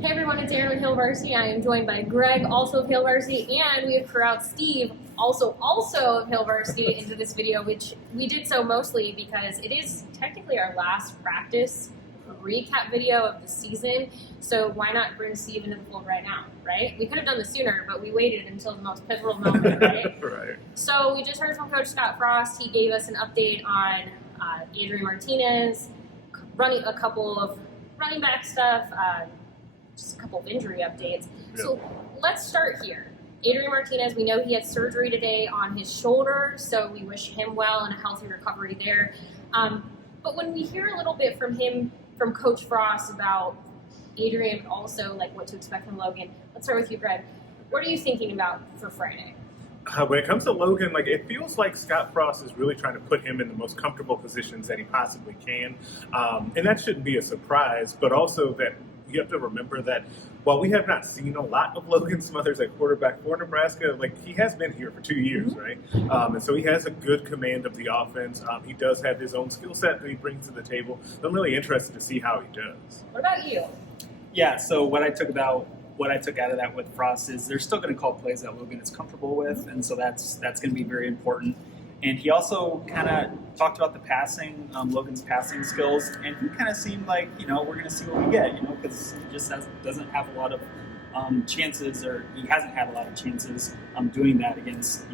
Hey everyone, it's Erin with Hail Varsity. I am joined by Greg, also of Hail Varsity, and we have corralled Steve, also of Hail Varsity, into this video, which we did so mostly because it is technically our last practice recap video of the season, so why not bring Steve into the fold right now, right? We could have done this sooner, but we waited until the most pivotal moment, right? Right. So we just heard from Coach Scott Frost. He gave us an update on Adrian Martinez, running a couple of running back stuff, just a couple of injury updates. Yeah. So let's start here. Adrian Martinez, we know he had surgery today on his shoulder, so we wish him well and a healthy recovery there. But when we hear a little bit from Coach Frost about Adrian, also like what to expect from Logan, let's start with you, Greg. What are you thinking about for Friday? When it comes to Logan, it feels like Scott Frost is really trying to put him in the most comfortable positions that he possibly can. And that shouldn't be a surprise, but also that you have to remember that while we have not seen a lot of Logan Smothers at quarterback for Nebraska, he has been here for 2 years, right? And so he has a good command of the offense. He does have his own skill set that he brings to the table. I'm really interested to see how he does. What about you? Yeah, so what I took out of that with Frost is they're still going to call plays that Logan is comfortable with, and so that's going to be very important. And he also kind of talked about the passing, Logan's passing skills, and he kind of seemed like, we're going to see what we get, because he just doesn't have a lot of chances, or he hasn't had a lot of chances doing that against,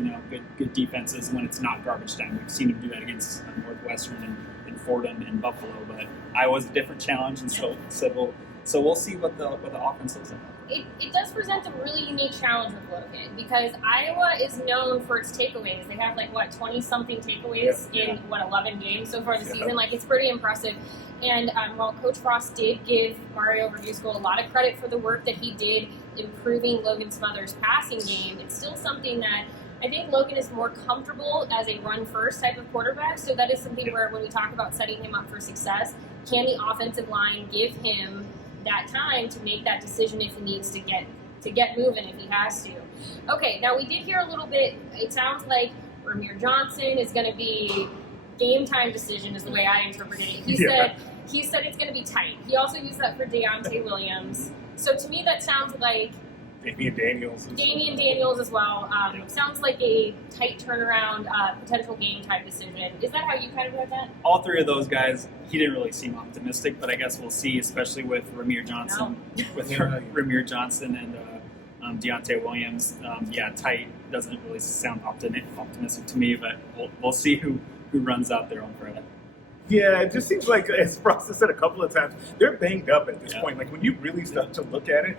good defenses when it's not garbage time. We've seen him do that against Northwestern and Fordham and Buffalo, but Iowa's a different challenge, and so we'll see what the offense looks like. It does present a really unique challenge with Logan because Iowa is known for its takeaways. They have 20-something takeaways in 11 games so far this season. It's pretty impressive. And while Coach Frost did give Mario Verduzco a lot of credit for the work that he did improving Logan Smothers' passing game, it's still something that I think Logan is more comfortable as a run-first type of quarterback. So that is something where when we talk about setting him up for success, can the offensive line give him that time to make that decision if he needs to get moving, if he has to. Okay, now we did hear a little bit, it sounds like Ramir Johnson is going to be game time decision is the way I interpreted it. He said it's going to be tight. He also used that for Deontay Williams. So to me that sounds like Damian Daniels as well. Sounds like a tight turnaround, potential game time decision. Is that how you kind of read that? All three of those guys, he didn't really seem optimistic, but I guess we'll see, especially with Ramir Johnson, Ramir Johnson and Deontay Williams. Tight doesn't really sound optimistic to me, but we'll see who runs out there on Friday. Yeah, it just seems like, as Frost has said a couple of times, they're banged up at this point. When you really start to look at it,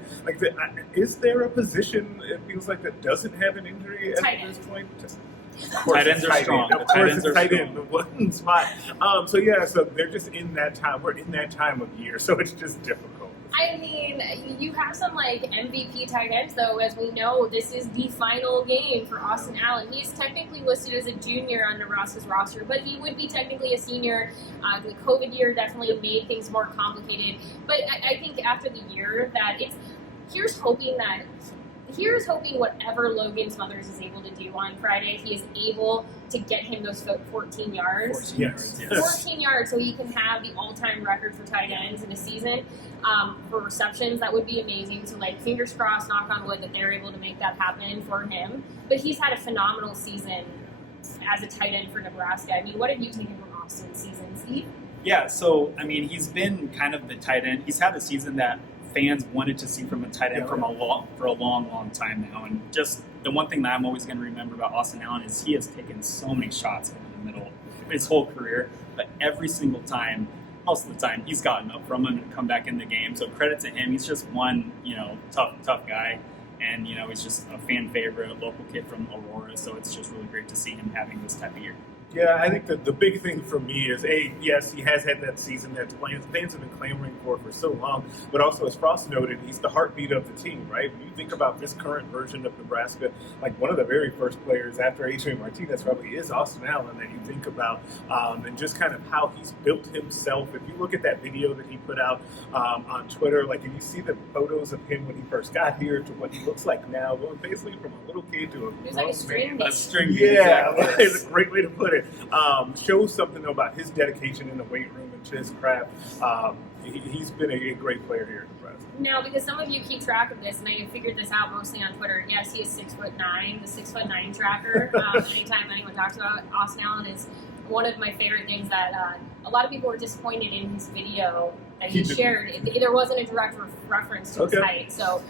is there a position, it feels like, that doesn't have an injury at this point? Tight ends are strong. Of course, it's tight end, the one spot. So they're just in that time. We're in that time of year, so it's just difficult. I mean, you have some MVP tight ends, though. As we know, this is the final game for Austin Allen. He is technically listed as a junior on Nebraska's roster, but he would be technically a senior. The COVID year definitely made things more complicated. But I think after the year that here's hoping whatever Logan Smothers is able to do on Friday, he is able to get him those 14 yards. 14 yards, so he can have the all-time record for tight ends in a season. For receptions, that would be amazing. So, fingers crossed, knock on wood, that they're able to make that happen for him. But he's had a phenomenal season as a tight end for Nebraska. I mean, what have you taken from Austin's season, Steve? Yeah, so, he's been kind of the tight end. He's had a season that fans wanted to see from a tight end for a long time now. And just the one thing that I'm always going to remember about Austin Allen is he has taken so many shots in the middle his whole career, but every single time, most of the time, he's gotten up from him and come back in the game. So credit to him. He's just one, tough guy. And, he's just a fan favorite, a local kid from Aurora. So it's just really great to see him having this type of year. Yeah, I think that the big thing for me is, yes, he has had that season that fans have been clamoring for so long, but also, as Frost noted, he's the heartbeat of the team, right? When you think about this current version of Nebraska, one of the very first players after Adrian Martinez probably is Austin Allen that you think about, and just kind of how he's built himself. If you look at that video that he put out on Twitter, and you see the photos of him when he first got here to what he looks like now, going basically from a little kid to a grown man. A string. Yeah, it's a great way to put it. Shows something about his dedication in the weight room and to his craft. He's been a great player here in Nebraska. Now, because some of you keep track of this, and I figured this out mostly on Twitter. Yes, he is 6'9", the 6'9" tracker. Anytime anyone talks about Austin Allen is one of my favorite things that a lot of people were disappointed in his video that he shared. There wasn't a direct reference to his height, so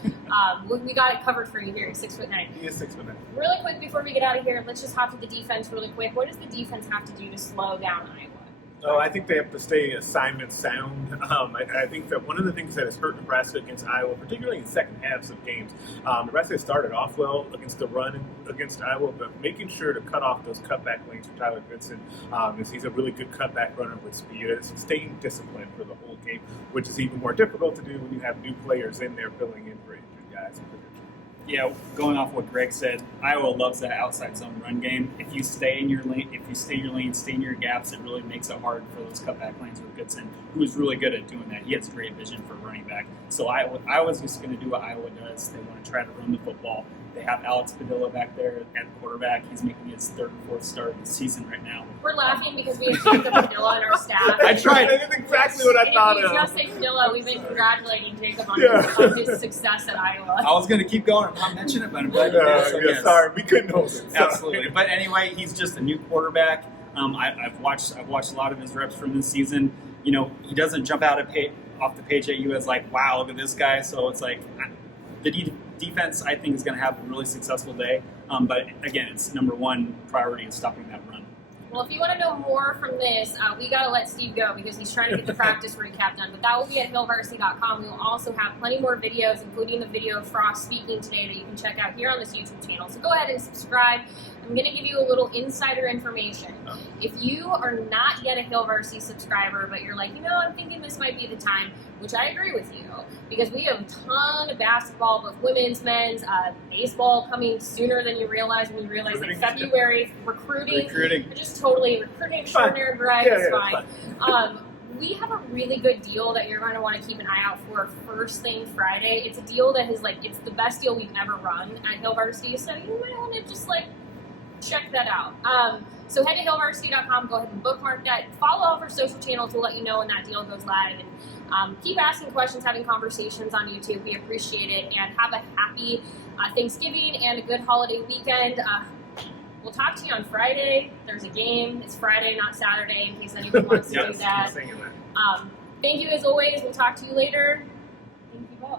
we got it covered for you here. 6'9". He is 6'9". Really quick before we get out of here, let's just hop to the defense really quick. What does the defense have to do to slow down Iowa? Oh, I think they have to stay assignment sound. I think that one of the things that has hurt Nebraska against Iowa, particularly in second halves of games, Nebraska started off well against the run against Iowa, but making sure to cut off those cutback lanes for Tyler Goodson, as he's a really good cutback runner with speed. It's staying disciplined for the whole game, which is even more difficult to do when you have new players in there filling in for injured guys. Yeah, going off what Greg said, Iowa loves that outside zone run game. If you stay in your lane, stay in your gaps, it really makes it hard for those cutback lanes with Goodson, who is really good at doing that. He has great vision for running back. So Iowa's just going to do what Iowa does. They want to try to run the football. They have Alex Padilla back there at quarterback. He's making his third or fourth start of the season right now. We're laughing because we have Jacob Padilla on our staff. I tried. That's exactly what I thought of. If you just say Padilla, we've been congratulating Jacob on his success at Iowa. I was going to keep going and not mention it, but I'm glad you did. So yes. Sorry, we couldn't hold it. Absolutely. But anyway, he's just a new quarterback. I've watched a lot of his reps from this season. You know, he doesn't jump out off the page at you as like, wow, look at this guy. So it's like the defense, I think, is going to have a really successful day. But again, its number one priority is stopping that run. Well, if you want to know more from this, we got to let Steve go because he's trying to get the practice recap done. But that will be at hailvarsity.com. We will also have plenty more videos, including the video of Frost speaking today that you can check out here on this YouTube channel. So go ahead and subscribe. I'm going to give you a little insider information. If you are not yet a Hail Varsity subscriber, but you're like, I'm thinking this might be the time, which I agree with you, because we have a ton of basketball, both women's, men's, baseball coming sooner than you realize when you realize in February, recruiting. Just totally recruiting extraordinary, Greg, it's fine. We have a really good deal that you're going to want to keep an eye out for first thing Friday. It's a deal that is it's the best deal we've ever run at Hail Varsity, so you might want to just check that out. So head to hailvarsity.com, go ahead and bookmark that. Follow all of our social channels to let you know when that deal goes live. And keep asking questions, having conversations on YouTube. We appreciate it. And have a happy Thanksgiving and a good holiday weekend. We'll talk to you on Friday. There's a game. It's Friday, not Saturday, in case anyone wants to do that. Thank you as always. We'll talk to you later. Thank you both.